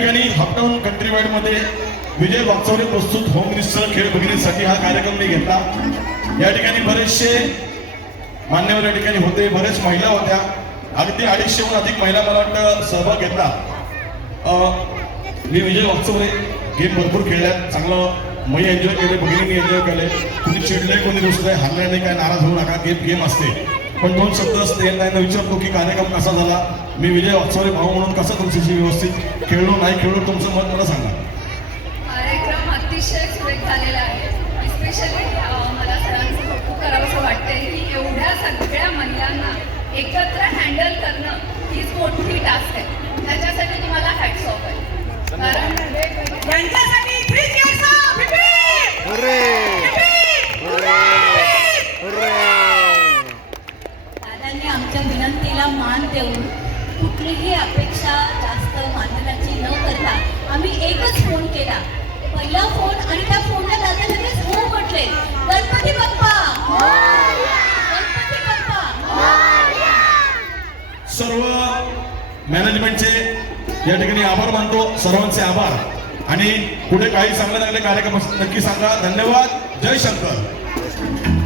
ठिकाणी हपटाऊन कंट्री वाईडमध्ये विजय वाचवले प्रस्तुत होम मिनिस्टर खेळ भगिनीसाठी हा कार्यक्रम मी घेतला. या ठिकाणी बरेचसे मान्यवर या ठिकाणी होते बरेच महिला होत्या. अगदी अडीचशेहून अधिक महिला मला वाटतं सहभाग घेतला. मी विजय वाचवले गेम भरपूर खेळल्यात चांगलं मी एन्जॉय केले भगिनींनी एन्जॉय केले. तुम्ही चिडले कोणी दुसरे हरले नाही काय नाराज होऊ नका. गेम गेम असते. पण दोन शब्द असते त्यांना विचारतो की कार्यक्रम कसा झाला? मी विजय वागचौरे भाऊ म्हणून कसं तुमच्याशी व्यवस्थित खेळलो नाही खेळलो तुमचं मत मला सांगा. कार्यक्रम अतिशय सुरेख झालेला आहे. स्पेशली मला सरांचं कौतुक करावंसं वाटतंय की एवढ्या सगळ्या महिलांना एकत्र हँडल करणं हीच मोठी टास्क आहे. विनंतीला मान देऊन कुठलीही अपेक्षा जास्त मानधनाची न करता आम्ही एकच फोन केला. पहिला फोन आणि त्या फोनला दादा लगेच हो म्हटले. गणपती बाप्पा! गणपती बाप्पा! सर्व मॅनेजमेंटचे या ठिकाणी आभार मानतो. सर्वांचे आभार. आणि पुढे काही चांगले चांगले कार्यक्रम नक्की सांगा. धन्यवाद. जय शंकर.